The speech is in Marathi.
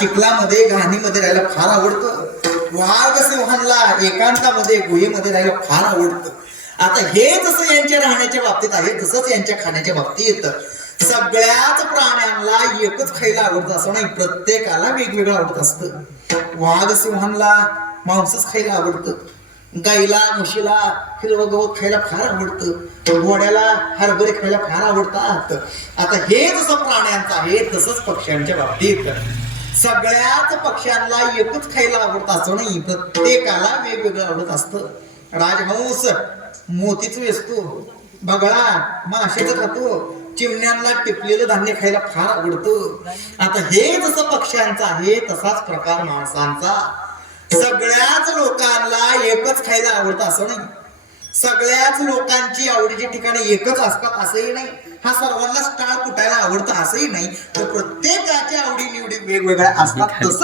चिखलामध्ये घाणीमध्ये राहायला फार आवडतं. वाघ सिंहांना एकांतामध्ये गुहेमध्ये राहायला फार आवडतं. आता हे जसं यांच्या राहण्याच्या बाबतीत आहे तसंच यांच्या खाण्याच्या बाबतीत येतं. सगळ्याच प्राण्यांना एकच खायला आवडतं असं नाही प्रत्येकाला वेगवेगळं आवडत असतं. वाघ सिंहांना मांसच खायला आवडतं. गाईला म्हशीला हिरवं गवत खायला फार आवडतं. घोड्याला हरभरे खायला फार आवडतात. आता हे जसं प्राण्यांचं आहे तसंच पक्ष्यांच्या बाबतीत. सगळ्याच पक्ष्यांना एकच खायला आवडत असं नाही. प्रत्येकाला वेगवेगळं आवडत असतं. राजहंस मोतीच वेचतो. बगळा माशाचं खातो. चिमण्यांना टिपलेलं धान्य खायला फार आवडतं. आता हे जसं पक्ष्यांचं आहे तसाच प्रकार माणसांचा. सगळ्याच लोकांना एकच खायला आवडतं असं नाही. सगळ्याच लोकांची आवडीची ठिकाणी एकच असतात असंही नाही. हा सर्वांना स्टार कुटायला आवडतं असंही नाही. तर प्रत्येकाच्या आवडी वेगवेगळ्या असतात तसं